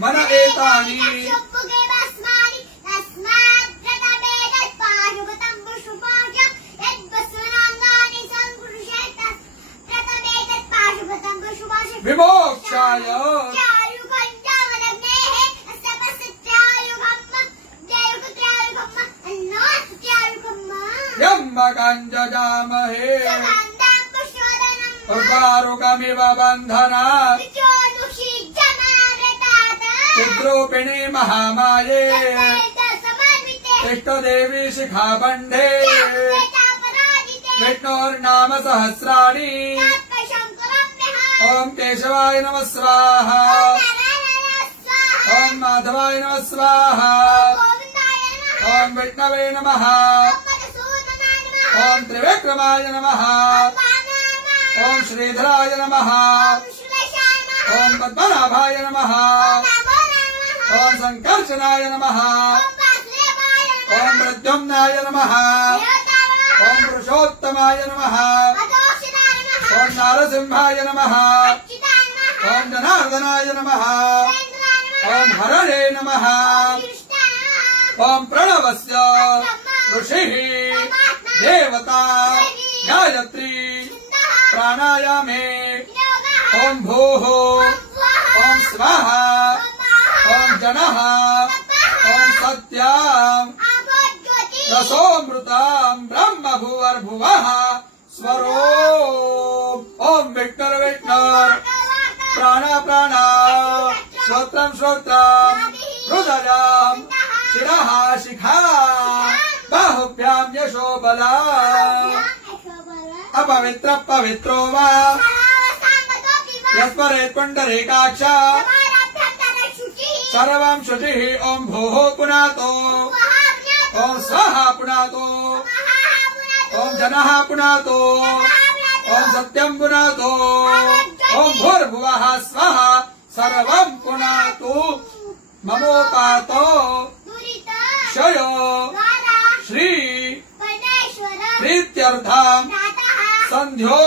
मन एतानि विमोक्षाय यम्मकञ्जजामहे उर्वारुकमिव बन्धनात् चिद्रूपिणी महामाये इष्टदेवी शिखाबन्धे विष्णोर्नाम सहस्राणि ओम केशवाय नमः स्वाहा ओम माधवाय नमः स्वाहा ओम विष्णवे नमः ओम त्रिविक्रमाय नमः ओम श्रीधराय नमः ओम पद्मनाभाय नमः ओम संकर्षणाय नमः ओम प्रद्युम्नाय नमः ओम पुरुषोत्तमाय नमः ओम नारसिंहाय नमः ओम जनार्दनाय नमः ओम हरणे नमः ओम प्रणवस्य ऋषिः देवता गायत्री प्राणायामे ओम भूः ओम स्वाहा ओम जनः ओम सत्यम् रसोमृतम् ब्रह्म भुवर्भुवः स्वरो ओम विष्णुर विष्णुर प्राण प्राण श्रोत्रम श्रोत्रम हृदयम् शिरः शिखा बाहुभ्याम् यशो बला अपवित्र पवित्रो वा यस्मरेत् पुण्डरीकाक्ष सर्वं शुचिः ओम भूः पुनातो ओम स्वाहा पुनातो ओम जनः पुनातो ओम सत्यं पुनातो ओम भूर्भुवः स्वः सर्वं पुनातु ममोपातो क्षयो श्री प्रीत्यर्थं संध्यो